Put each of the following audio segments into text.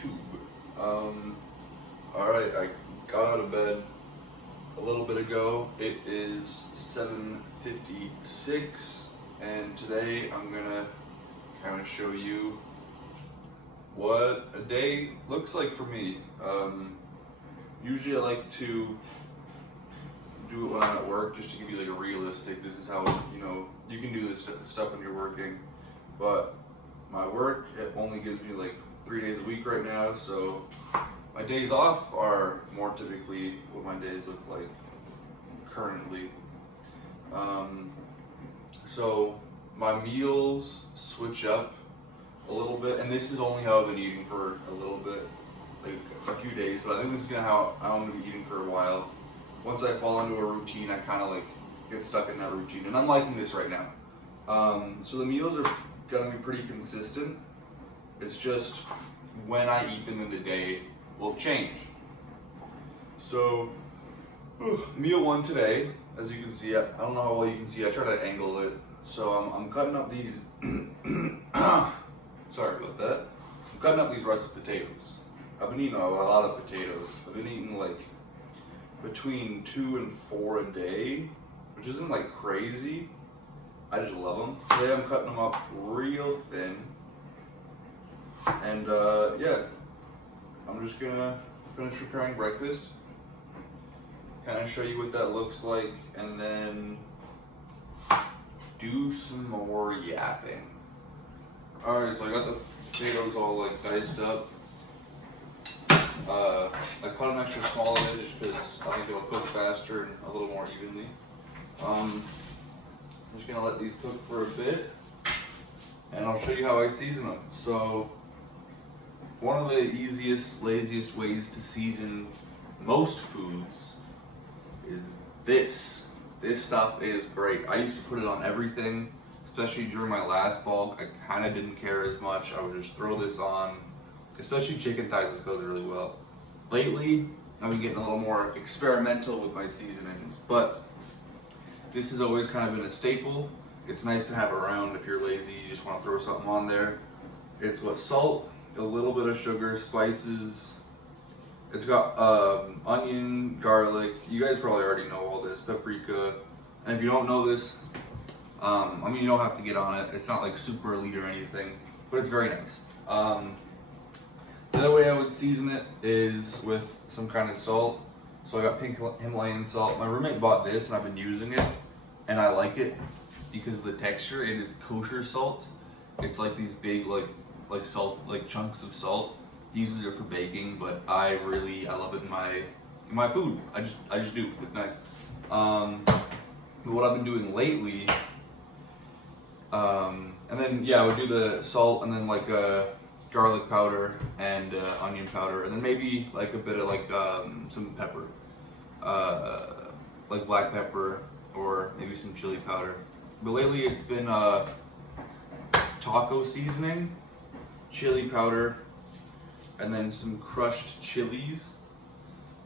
YouTube. Alright, I got out of bed a little bit ago. It is 7:56 and today I'm gonna kind of show you what a day looks like for me. Usually I like to do it when I'm at work just to give you like a realistic, this is how, you can do this stuff when you're working, but my work, it only gives me like 3 days a week right now, so my days off are more typically what my days look like currently. So my meals switch up a little bit, and this is only how I've been eating for a little bit, like a few days, but I think this is how I'm gonna be eating for a while. Once I fall into a routine, I kind of like get stuck in that routine, and I'm liking this right now. So the meals are gonna be pretty consistent. It's just when I eat them in the day will change. So meal one today, as you can see, I don't know how well you can see, I try to angle it. So I'm cutting up these, sorry about that. I'm cutting up these russet potatoes. I've been eating a lot of potatoes. I've been eating like between 2 and 4 a day, which isn't like crazy. I just love them. Today I'm cutting them up real thin. And yeah, I'm just gonna finish preparing breakfast, kind of show you what that looks like, and then do some more yapping. Alright, so I got the potatoes all like diced up. I cut them extra small today just because I think it'll cook faster and a little more evenly. I'm just gonna let these cook for a bit, and I'll show you how I season them. So one of the easiest, laziest ways to season most foods is this. This stuff is great. I used to put it on everything, especially during my last bulk. I kind of didn't care as much. I would just throw this on, especially chicken thighs. This goes really well. Lately, I've been getting a little more experimental with my seasonings, but this has always kind of been a staple. It's nice to have around if you're lazy, you just want to throw something on there. It's with salt, a little bit of sugar, spices. It's got onion, garlic. You guys probably already know all this, paprika. And if you don't know this, you don't have to get on it. It's not like super elite or anything, but it's very nice. The other way I would season it is with some kind of salt. So I got pink Himalayan salt. My roommate bought this and I've been using it, and I like it because of the texture. It is kosher salt. It's like these big like salt, like chunks of salt. He uses it for baking, but I love it in my food. I just do. It's nice. But what I've been doing lately, and then yeah, I would do the salt and then like garlic powder and onion powder, and then maybe like a bit of like some pepper, like black pepper or maybe some chili powder. But lately it's been taco seasoning, chili powder, and then some crushed chilies,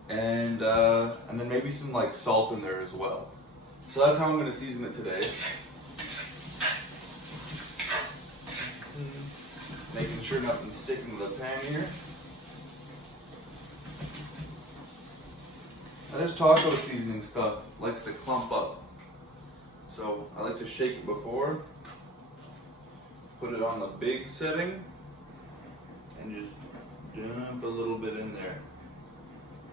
and then maybe some like salt in there as well. So that's how I'm going to season it today. Making sure nothing's sticking to the pan here. Now this taco seasoning stuff likes to clump up, so I like to shake it before, put it on the big setting, and just dump a little bit in there.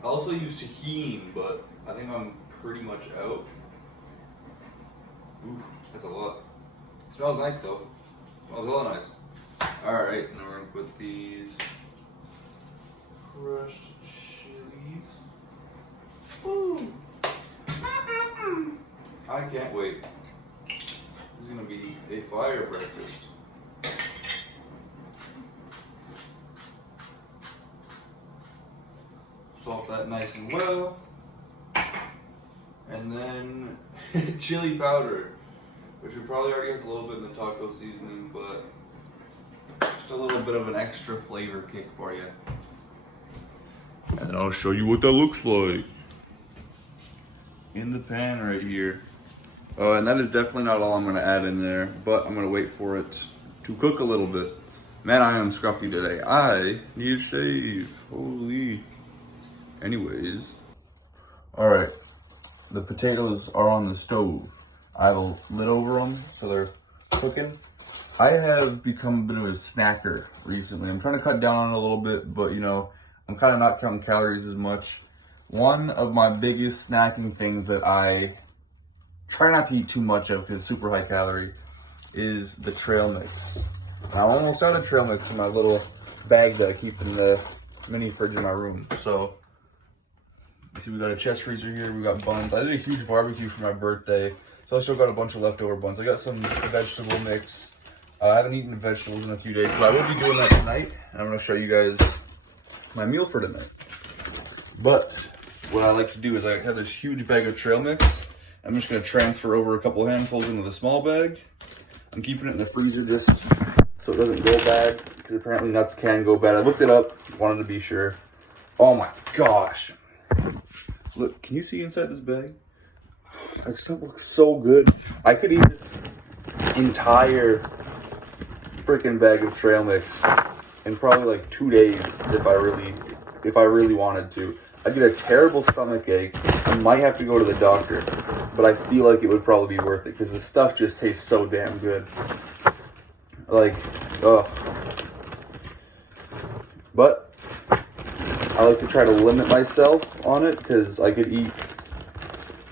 I also use tahini, but I think I'm pretty much out. Ooh, that's a lot. It smells nice though. It smells really nice. Alright, now we're gonna put these crushed chilies. Ooh. I can't wait. This is gonna be a fire breakfast. Salt that nice and well. And then chili powder, which probably already has a little bit in the taco seasoning, but just a little bit of an extra flavor kick for you. And then I'll show you what that looks like in the pan right here. Oh, and that is definitely not all I'm gonna add in there, but I'm gonna wait for it to cook a little bit. Man, I am scruffy today. I need a shave. Holy. Anyways. Alright. The potatoes are on the stove. I have a lid over them, so they're cooking. I have become a bit of a snacker recently. I'm trying to cut down on it a little bit, but you know, I'm kind of not counting calories as much. One of my biggest snacking things that I try not to eat too much of because it's super high calorie is the trail mix. Now, I'm almost out of trail mix in my little bag that I keep in the mini fridge in my room. So, you see, we got a chest freezer here. We got buns. I did a huge barbecue for my birthday, so I still got a bunch of leftover buns. I got some vegetable mix. I haven't eaten vegetables in a few days, but I will be doing that tonight. And I'm going to show you guys my meal for tonight. But what I like to do is I have this huge bag of trail mix. I'm just going to transfer over a couple handfuls into the small bag. I'm keeping it in the freezer just so it doesn't go bad, because apparently nuts can go bad. I looked it up, wanted to be sure. Oh my gosh. Look, can you see inside this bag? That stuff looks so good. I could eat this entire freaking bag of trail mix in probably like 2 days if I really wanted to. I'd get a terrible stomach ache. I might have to go to the doctor, but I feel like it would probably be worth it because the stuff just tastes so damn good. Like, ugh. But I like to try to limit myself on it because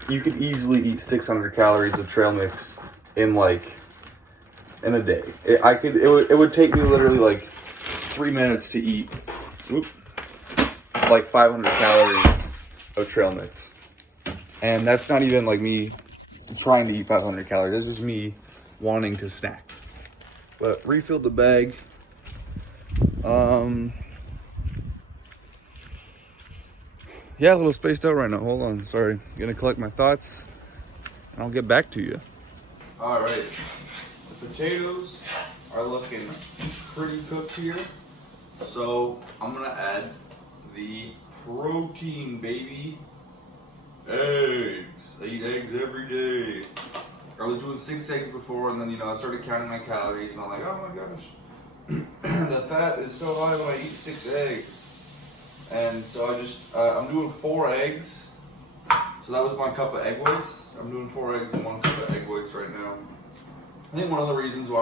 you could easily eat 600 calories of trail mix in a day. It would take me literally like 3 minutes to eat like 500 calories of trail mix. And that's not even like me trying to eat 500 calories. This is me wanting to snack. But refilled the bag. Yeah, a little spaced out right now. Hold on, sorry. I'm gonna collect my thoughts and I'll get back to you. All right, the potatoes are looking pretty cooked here. So I'm gonna add the protein, baby. Eggs. I eat eggs every day. I was doing 6 eggs before, and then, you know, I started counting my calories, and I'm like, oh my gosh, the fat is so high when I eat 6 eggs. And so I'm doing 4 eggs. So that was my cup of egg whites. I'm doing 4 eggs and 1 cup of egg whites right now. I think one of the reasons why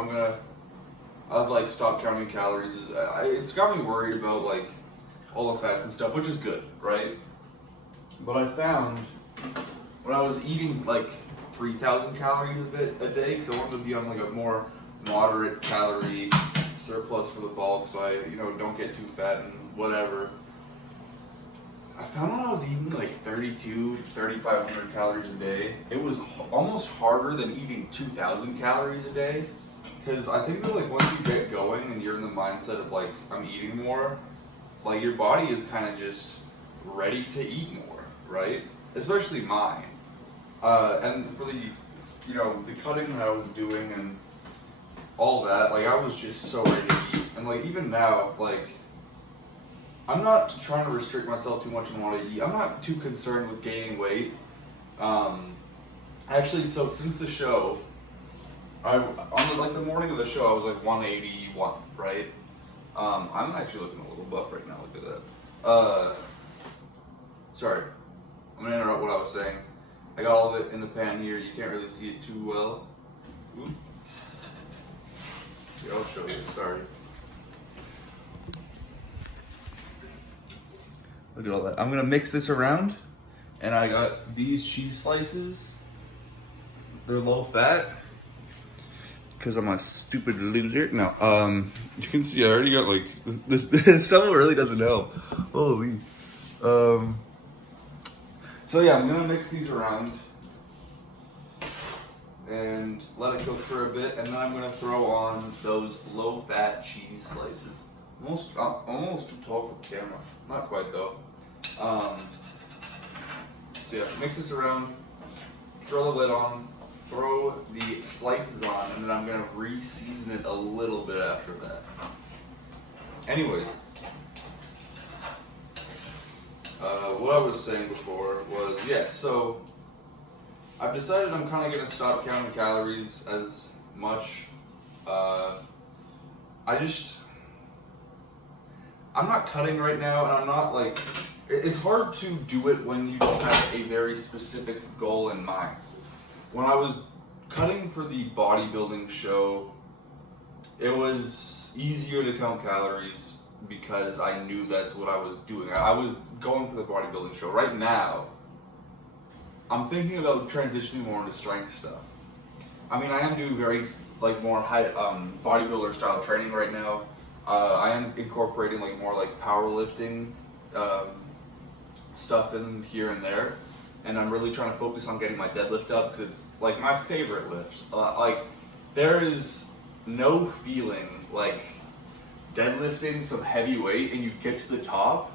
I've like stopped counting calories is it's got me worried about like all the fat and stuff, which is good, right? But I found when I was eating like 3,000 calories a day, because I wanted to be on like a more moderate calorie surplus for the bulk, so I, you know, don't get too fat and whatever. I found when I was eating like 3,500 calories a day, it was almost harder than eating 2,000 calories a day. Because I think that like once you get going and you're in the mindset of like, I'm eating more, like your body is kind of just ready to eat more, right? Especially mine. And for the, you know, the cutting that I was doing and all that, like I was just so ready to eat. And like even now, like I'm not trying to restrict myself too much and want to eat. I'm not too concerned with gaining weight. Actually, so since the show, on the morning of the show, I was like 181, right? I'm actually looking a little buff right now. Look at that. Sorry, I'm gonna interrupt what I was saying. I got all of it in the pan here. You can't really see it too well. Ooh. Here, I'll show you. Sorry. Look at all that. I'm gonna mix this around, and I got these cheese slices. They're low fat because I'm a stupid loser. No, you can see I already got like this. Someone really doesn't know. Holy. So yeah, I'm gonna mix these around and let it cook for a bit, and then I'm gonna throw on those low-fat cheese slices. Almost too tall for the camera. Not quite though. So yeah, mix this around, throw the lid on, throw the slices on, and then I'm gonna re-season it a little bit after that. Anyways. What I was saying before was, yeah, so I've decided I'm kind of going to stop counting calories as much. I'm not cutting right now, and I'm not like, it's hard to do it when you don't have a very specific goal in mind. When I was cutting for the bodybuilding show, it was easier to count calories because I knew that's what I was doing. I was going for the bodybuilding show. Right now, I'm thinking about transitioning more into strength stuff. I mean, I am doing very like more high bodybuilder style training right now. I am incorporating like more like powerlifting stuff in here and there, and I'm really trying to focus on getting my deadlift up because it's like my favorite lift. Like there is no feeling like deadlifting some heavy weight and you get to the top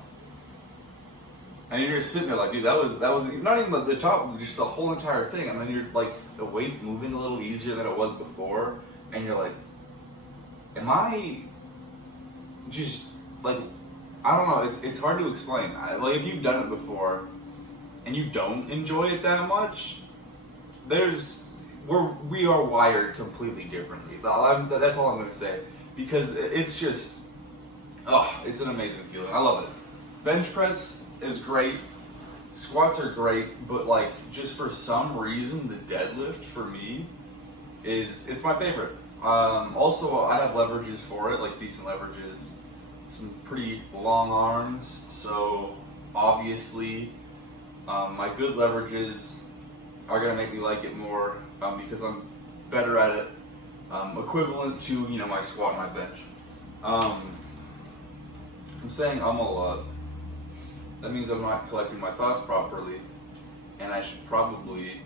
and you're just sitting there like, dude, that was not even the top, it was just the whole entire thing, and then you're like, the weight's moving a little easier than it was before, and you're like, am I just like, I don't know, it's hard to explain. Like if you've done it before and you don't enjoy it that much, we are wired completely differently. That's all I'm gonna say, because it's just, it's an amazing feeling. I love it. Bench press is great, squats are great, but like just for some reason the deadlift for me it's my favorite. Also I have leverages for it, like decent leverages, some pretty long arms, so obviously my good leverages are gonna make me like it more because I'm better at it, equivalent to my squat and my bench. I'm saying a lot. That means I'm not collecting my thoughts properly, and I should probably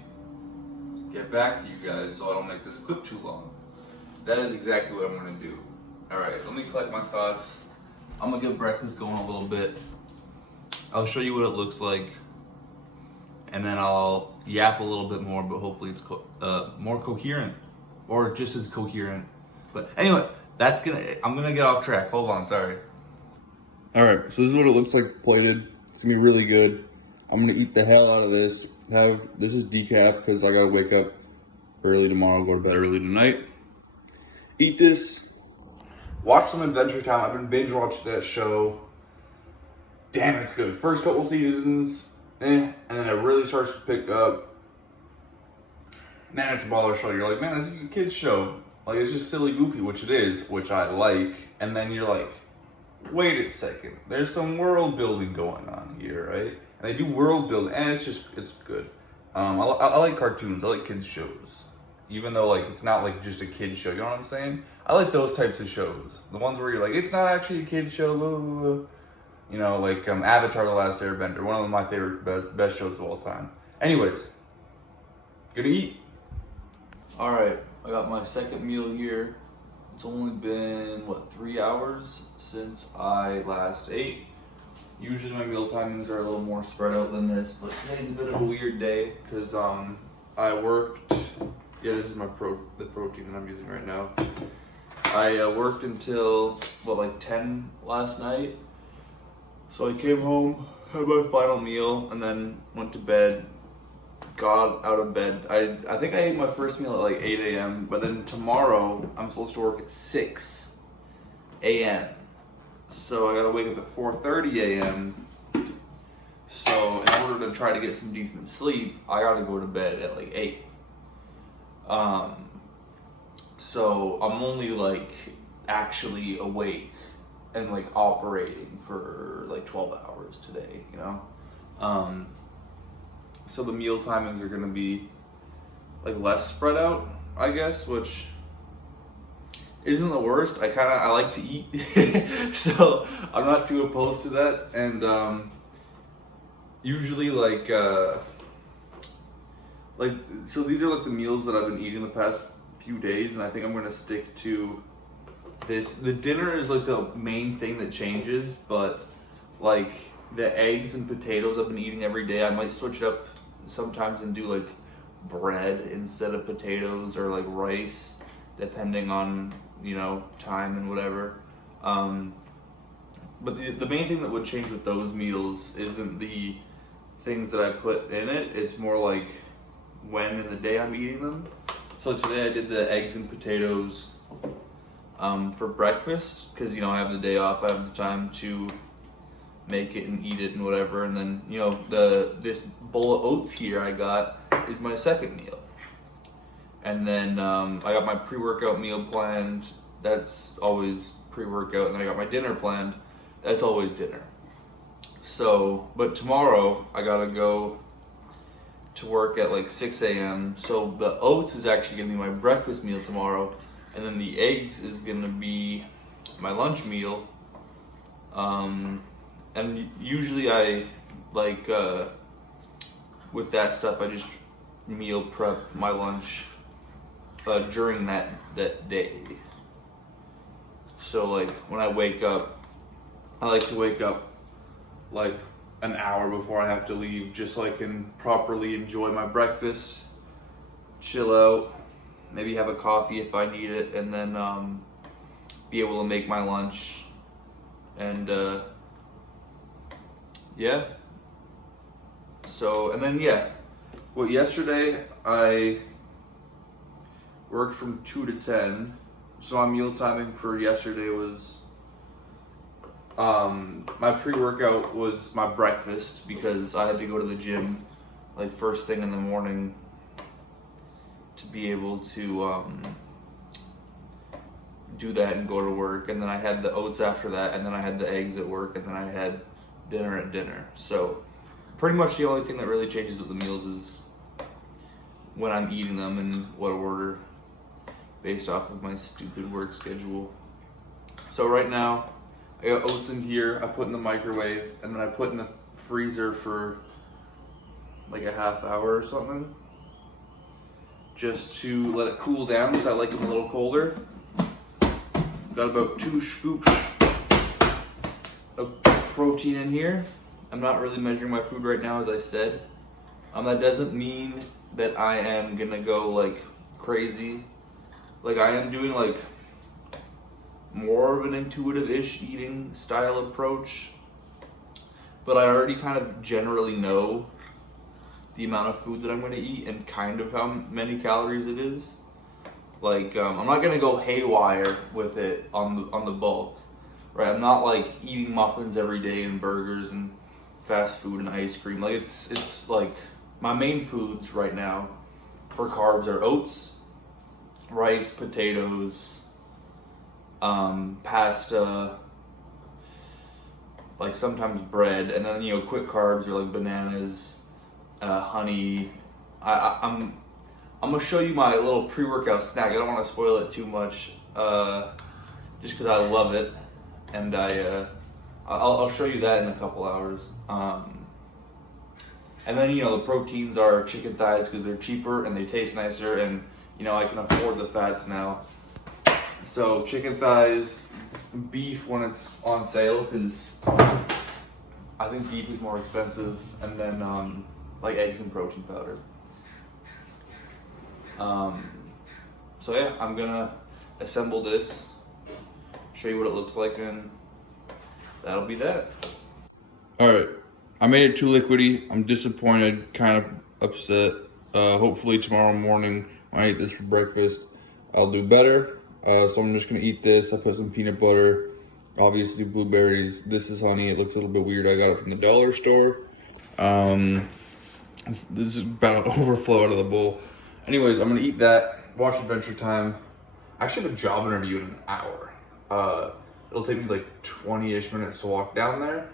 get back to you guys so I don't make this clip too long. That is exactly what I'm gonna do. All right, let me collect my thoughts. I'm gonna get breakfast going a little bit. I'll show you what it looks like, and then I'll yap a little bit more, but hopefully it's more coherent, or just as coherent. But anyway, I'm gonna get off track. Hold on, sorry. All right, so this is what it looks like plated. It's gonna be really good. I'm gonna eat the hell out of this. This is decaf because I gotta wake up early tomorrow, go to bed early tonight. Eat this. Watch some Adventure Time. I've been binge watching that show. Damn, it's good. First couple seasons, and then it really starts to pick up. Man, it's a baller show. You're like, man, this is a kid's show. Like, it's just silly, goofy, which it is, which I like. And then you're like, wait a second, there's some world building going on here, right? And they do world building, and it's good. I like cartoons, I like kids shows. Even though like it's not like just a kid show, you know what I'm saying? I like those types of shows. The ones where you're like, it's not actually a kid show, blah, blah, blah. You know, like Avatar: The Last Airbender, one of my favorite best shows of all time. Anyways, gonna eat. All right, I got my second meal here. It's only been, 3 hours since I last ate. Usually my meal timings are a little more spread out than this, but today's a bit of a weird day because I worked, this is the protein that I'm using right now. I worked until, 10 last night. So I came home, had my final meal, and then went to bed. Got out of bed. I think I ate my first meal at 8 a.m. But then tomorrow I'm supposed to work at 6 a.m. So I gotta wake up at 4:30 a.m. So in order to try to get some decent sleep, I gotta go to bed at 8. So I'm only actually awake and operating for 12 hours today, you know? So the meal timings are gonna be less spread out, I guess, which isn't the worst. I like to eat, so I'm not too opposed to that. And usually so these are the meals that I've been eating the past few days, and I think I'm gonna stick to this. The dinner is the main thing that changes, but the eggs and potatoes I've been eating every day, I might switch it up sometimes and do bread instead of potatoes, or rice, depending on time and whatever. But the main thing that would change with those meals isn't the things that I put in it. It's more when in the day I'm eating them. So today I did the eggs and potatoes. for breakfast, because you know I have the day off, I have the time to make it and eat it and whatever. And then you know this bowl of oats here I got is my second meal. And then I got my pre-workout meal planned. That's always pre-workout. And then I got my dinner planned. That's always dinner. So, but tomorrow I gotta go to work at like 6 a.m. So the oats is actually gonna be my breakfast meal tomorrow. And then the eggs is gonna be my lunch meal. And usually I like, with that stuff, I just meal prep my lunch during that day. So like when I wake up, I like to wake up like an hour before I have to leave, just so I can properly enjoy my breakfast, chill out, maybe have a coffee if I need it, and then be able to make my lunch. And yeah. So, and then yeah. Well, yesterday I worked from 2 to 10. So my meal timing for yesterday was, my pre-workout was my breakfast, because I had to go to the gym like first thing in the morning to be able to do that and go to work. And then I had the oats after that, and then I had the eggs at work, and then I had dinner at dinner. So pretty much the only thing that really changes with the meals is when I'm eating them and what order, based off of my stupid work schedule. So right now I got oats in here, I put in the microwave, and then I put in the freezer for like a half hour or something, just to let it cool down, because I like them a little colder. Got about 2 scoops of protein in here. I'm not really measuring my food right now, as I said. That doesn't mean that I am gonna go like crazy. Like I am doing like more of an intuitive-ish eating style approach, but I already kind of generally know the amount of food that I'm gonna eat and kind of how many calories it is. Like I'm not gonna go haywire with it on the bulk, right? I'm not like eating muffins every day and burgers and fast food and ice cream. Like it's like my main foods right now for carbs are oats, rice, potatoes, pasta, like sometimes bread, and then you know quick carbs are like bananas, honey. I'm gonna show you my little pre-workout snack. I don't want to spoil it too much, just because I love it, and I'll show you that in a couple hours. And then you know the proteins are chicken thighs, because they're cheaper and they taste nicer, and you know I can afford the fats now. So chicken thighs, beef when it's on sale, because I think beef is more expensive, and then like eggs and protein powder. So yeah, I'm gonna assemble this, show you what it looks like, and that'll be that. Alright, I made it too liquidy. I'm disappointed, kind of upset. Hopefully tomorrow morning when I eat this for breakfast, I'll do better. So I'm just gonna eat this. I put some peanut butter, obviously blueberries. This is honey. It looks a little bit weird. I got it from the dollar store. This is about to overflow out of the bowl. Anyways, I'm gonna eat that, watch Adventure Time. I actually have a job interview in an hour. It'll take me like 20-ish minutes to walk down there.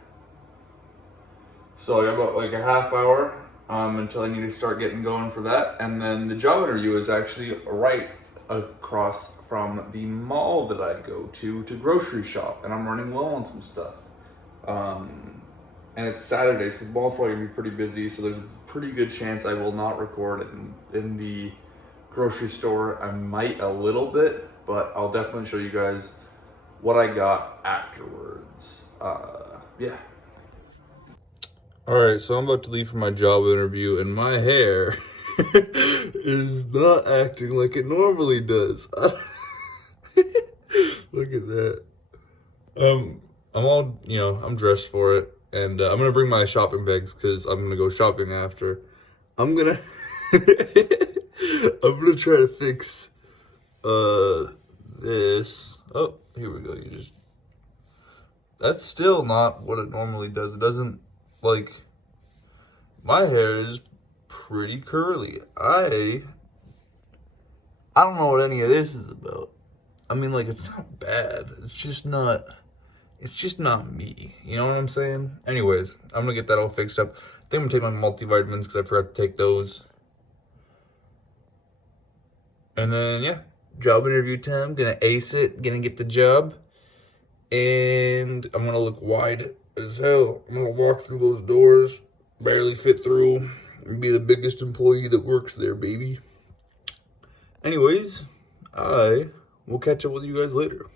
So I got about like a half hour until I need to start getting going for that. And then the job interview is actually right across from the mall that I go to grocery shop, and I'm running low on some stuff. And it's Saturday, so the mall's probably gonna be pretty busy, so there's a pretty good chance I will not record in the grocery store. I might a little bit, but I'll definitely show you guys what I got afterwards. Yeah. All right, so I'm about to leave for my job interview, and my hair is not acting like it normally does. Look at that. I'm all, you know, I'm dressed for it, and I'm gonna bring my shopping bags because I'm gonna go shopping after. I'm gonna try to fix this. Oh, here we go. That's still not what it normally does. It doesn't, like, my hair is pretty curly. I don't know what any of this is about. I mean, like, it's not bad. It's just not me. You know what I'm saying? Anyways, I'm gonna get that all fixed up. I think I'm gonna take my multivitamins because I forgot to take those. And then, yeah, job interview time. Gonna ace it. Gonna get the job. And I'm gonna look wide as hell. I'm gonna walk through those doors, barely fit through, and be the biggest employee that works there, baby. Anyways, I will catch up with you guys later.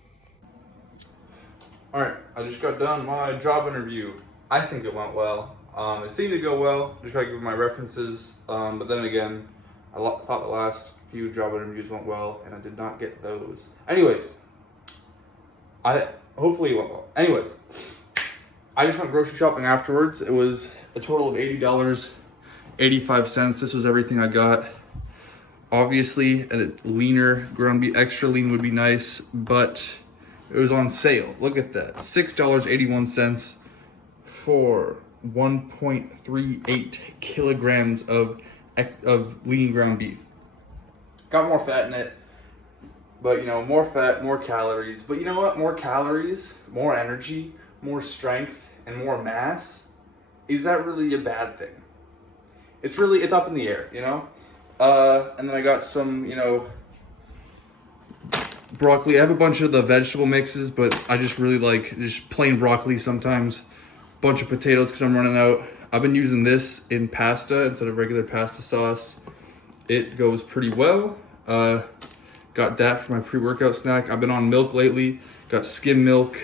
All right, I just got done my job interview. I think it went well. It seemed to go well. Just gotta give my references. But then again, I thought the last few job interviews went well, and I did not get those. Anyways, hopefully it went well. Anyways, I just went grocery shopping afterwards. It was a total of $80.85. This was everything I got. Obviously, a leaner ground beef, extra lean would be nice, but it was on sale. Look at that, $6.81 for 1.38 kilograms of lean ground beef. Got more fat in it, but you know, more fat, more calories. But you know what? More calories, more energy, more strength, and more mass. Is that really a bad thing? It's up in the air, you know? And then I got some, you know, broccoli. I have a bunch of the vegetable mixes, but I just really like just plain broccoli sometimes. Bunch of potatoes because I'm running out. I've been using this in pasta instead of regular pasta sauce. It goes pretty well. Got that for my pre-workout snack. I've been on milk lately. Got skim milk.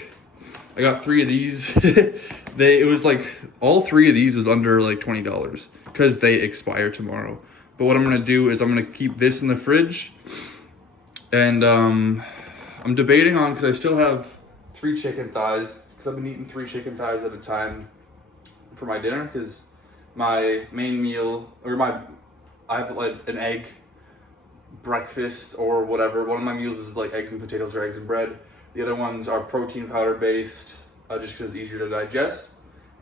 I got 3 of these. It was like, all 3 of these was under like $20 because they expire tomorrow. But what I'm gonna do is I'm gonna keep this in the fridge, and I'm debating on, because I still have 3 chicken thighs, because I've been eating 3 chicken thighs at a time for my dinner, because my main meal, I have like an egg breakfast or whatever. One of my meals is like eggs and potatoes or eggs and bread. The other ones are protein powder based, just because it's easier to digest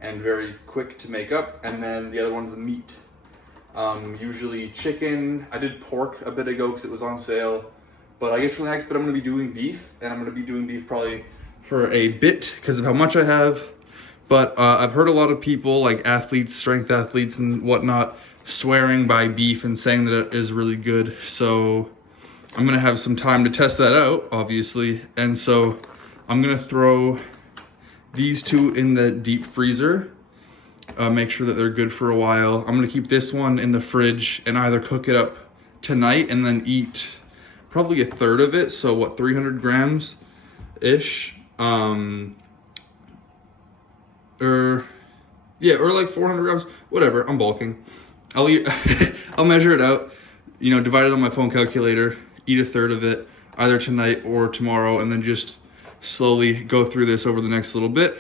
and very quick to make up. And then the other one's meat. Usually chicken. I did pork a bit ago because it was on sale. But I guess for the next bit I'm going to be doing beef. And I'm going to be doing beef probably for a bit because of how much I have. But I've heard a lot of people, like athletes, strength athletes and whatnot, swearing by beef and saying that it is really good. So I'm going to have some time to test that out, obviously. And so I'm going to throw these 2 in the deep freezer. Make sure that they're good for a while. I'm gonna keep this one in the fridge and either cook it up tonight and then eat probably a third of it. So what, 300 grams ish? Or like 400 grams, whatever. I'm bulking. I'll eat, I'll measure it out, you know, divide it on my phone calculator, eat a third of it either tonight or tomorrow, and then just slowly go through this over the next little bit.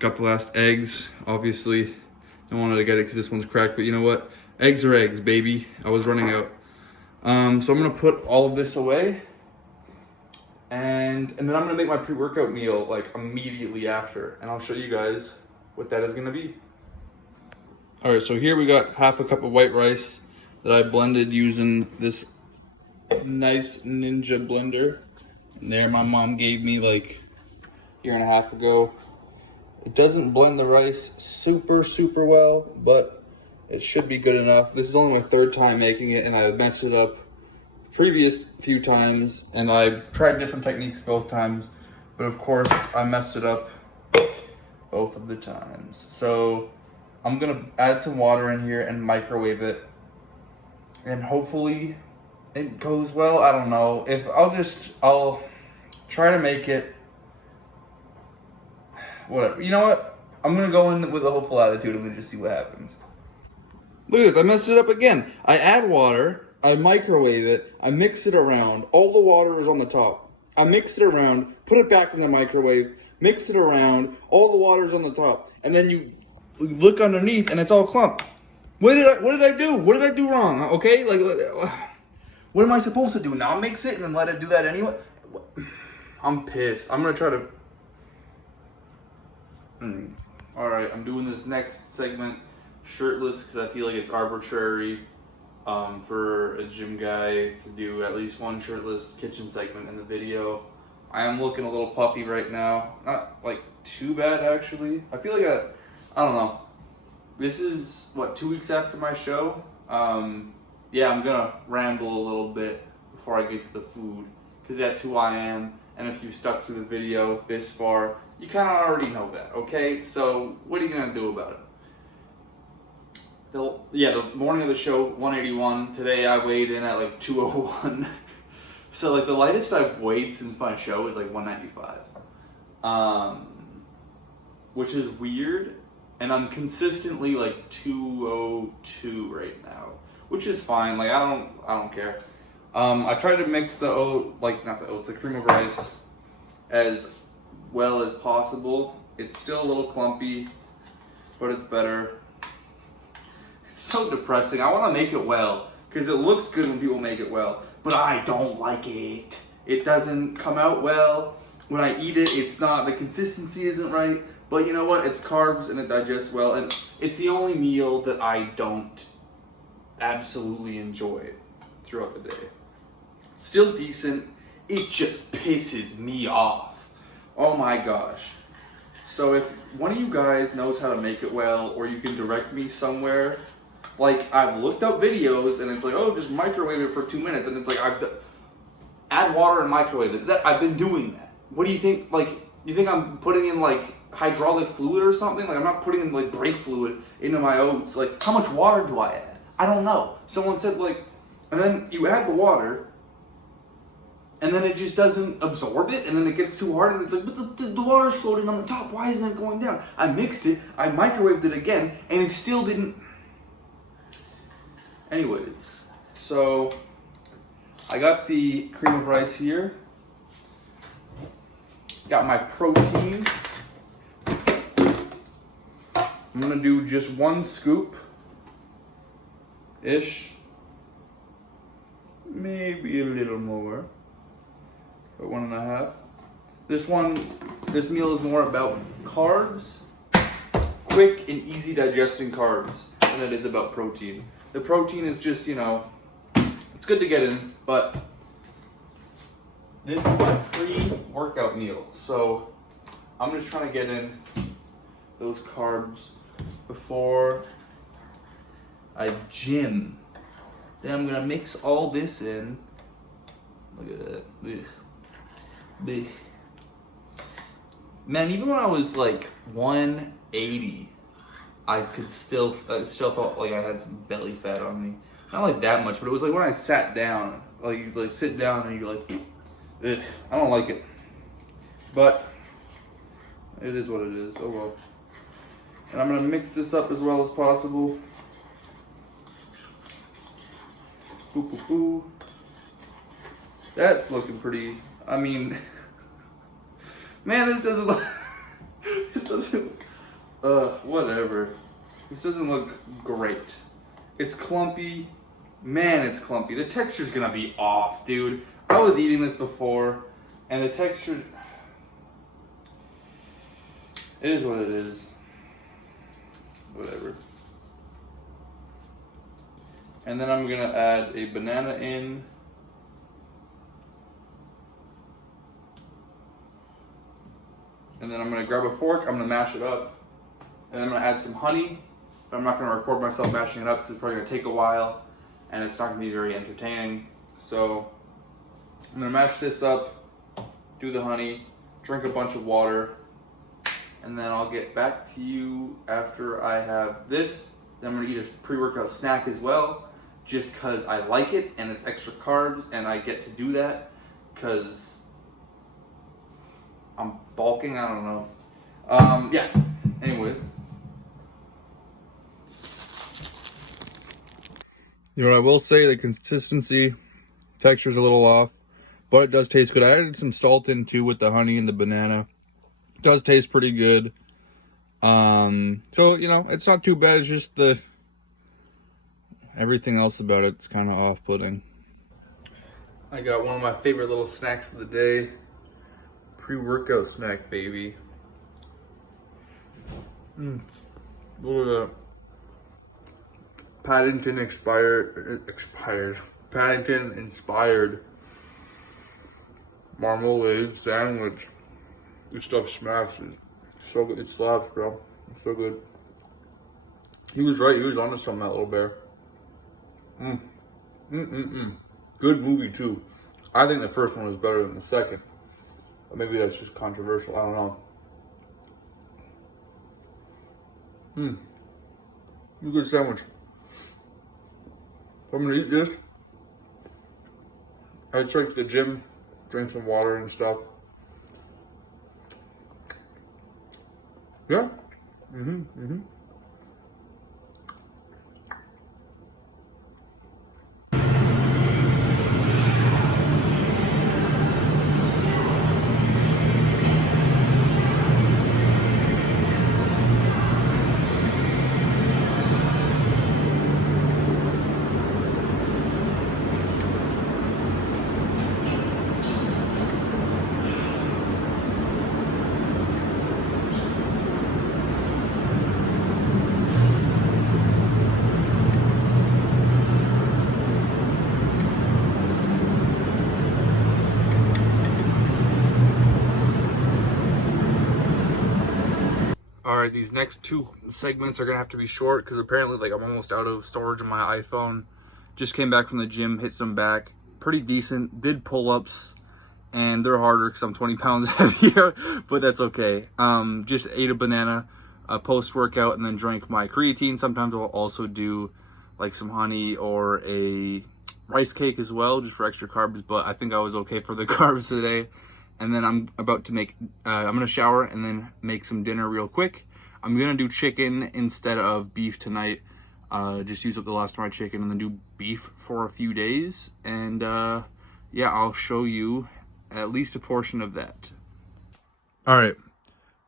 Got the last eggs, obviously. I wanted to get it because this one's cracked, but you know what? Eggs are eggs, baby. I was running out. So I'm gonna put all of this away. And then I'm gonna make my pre-workout meal like immediately after. And I'll show you guys what that is gonna be. All right, so here we got half a cup of white rice that I blended using this nice Ninja blender. And there my mom gave me like a year and a half ago. It doesn't blend the rice super well, but it should be good enough. This is only my 3rd time making it, and I messed it up previous few times, and I tried different techniques both times, but of course I messed it up both of the times. So I'm gonna add some water in here and microwave it, and hopefully it goes well. I don't know. I'll try to make it whatever. You know what? I'm gonna go in with a hopeful attitude and then just see what happens. Look at this, I messed it up again. I add water, I microwave it, I mix it around. All the water is on the top. I mixed it around, put it back in the microwave, mix it around, all the water is on the top. And then you look underneath and it's all clumped. What did I do? What did I do wrong? Okay, like, what am I supposed to do? Now mix it and then let it do that anyway? I'm pissed. I'm gonna try to. All right, I'm doing this next segment shirtless because I feel like it's arbitrary for a gym guy to do at least one shirtless kitchen segment in the video. I am looking a little puffy right now. Not like too bad actually. I feel like I don't know. This is what, 2 weeks after my show. Yeah, I'm gonna ramble a little bit before I get to the food because that's who I am. And if you stuck through the video this far, you kind of already know that, okay? So what are you gonna do about it? The morning of the show, 181. Today I weighed in at like 201. So like the lightest I've weighed since my show is like 195, which is weird. And I'm consistently like 202 right now, which is fine. Like I don't care. I try to mix the the cream of rice as well as possible. It's still a little clumpy, but it's better. It's so depressing. I want to make it well because it looks good when people make it well, but I don't like it. It doesn't come out well. When I eat it, it's not, the consistency isn't right, but you know what? It's carbs and it digests well, and it's the only meal that I don't absolutely enjoy throughout the day. It's still decent. It just pisses me off. Oh my gosh. So if one of you guys knows how to make it well, or you can direct me somewhere, like I've looked up videos and it's like, oh, just microwave it for 2 minutes, and it's like add water and microwave it. I've been doing that. What do you think? Like, you think I'm putting in like hydraulic fluid or something? Like I'm not putting in like brake fluid into my oats. Like how much water do I add? I don't know. Someone said like, and then you add the water, and then it just doesn't absorb it, and then it gets too hard, and it's like, but the water's floating on the top. Why isn't it going down? I mixed it, I microwaved it again, and it still didn't. Anyways, so I got the cream of rice here. Got my protein. I'm gonna do just 1 scoop-ish. Maybe a little more. But 1.5. This meal is more about carbs, quick and easy digesting carbs, than it is about protein. The protein is just, you know, it's good to get in, but this is my pre-workout meal. So I'm just trying to get in those carbs before I gym. Then I'm gonna mix all this in. Look at that. This. Man, even when I was like 180, I still felt like I had some belly fat on me. Not like that much, but it was like when I sat down. Like you like sit down and you're like, ugh, I don't like it. But it is what it is. Oh well. And I'm gonna mix this up as well as possible. Boo boo boo. That's looking pretty. I mean, man, this doesn't look. This doesn't. Whatever. This doesn't look great. It's clumpy. Man, it's clumpy. The texture's gonna be off, dude. I was eating this before, and the texture. It is what it is. Whatever. And then I'm gonna add a banana in. And then I'm gonna grab a fork, I'm gonna mash it up. And I'm gonna add some honey, but I'm not gonna record myself mashing it up because it's probably gonna take a while and it's not gonna be very entertaining. So I'm gonna mash this up, do the honey, drink a bunch of water, and then I'll get back to you after I have this. Then I'm gonna eat a pre-workout snack as well, just because I like it and it's extra carbs and I get to do that because I'm bulking, I don't know. Yeah, anyways. You know, I will say the consistency, texture's a little off, but it does taste good. I added some salt in too with the honey and the banana. It does taste pretty good. So, you know, it's not too bad. It's just everything else about it's kind of off-putting. I got one of my favorite little snacks of the day. Pre-workout snack, baby. Look at that. Paddington inspired marmalade sandwich. This stuff smacks. It's so good. It slaps, bro. It's so good. He was right. He was onto something, that little bear. Good movie too. I think the first one was better than the second. But maybe that's just controversial. I don't know. A good sandwich. I'm gonna eat this. I straight to the gym, drink some water and stuff. Yeah. Alright, these next two segments are gonna have to be short because apparently like I'm almost out of storage on my iPhone. Just came back from the gym, hit some back. Pretty decent, did pull-ups, and they're harder because I'm 20 pounds heavier, but that's okay. Just ate a banana post-workout and then drank my creatine. Sometimes I'll also do like some honey or a rice cake as well, just for extra carbs, but I think I was okay for the carbs today. And then I'm about to make, I'm gonna shower and then make some dinner real quick. I'm gonna do chicken instead of beef tonight. Just use up the last of my chicken and then do beef for a few days. And yeah, I'll show you at least a portion of that. All right,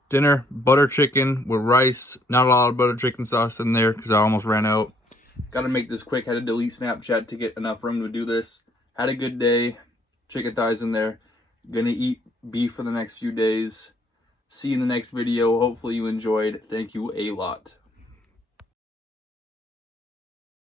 dinner, butter chicken with rice. Not a lot of butter chicken sauce in there because I almost ran out. Gotta make this quick, had to delete Snapchat to get enough room to do this. Had a good day, chicken thighs in there. Gonna eat beef for the next few days. See you in the next video. Hopefully you enjoyed. Thank you a lot.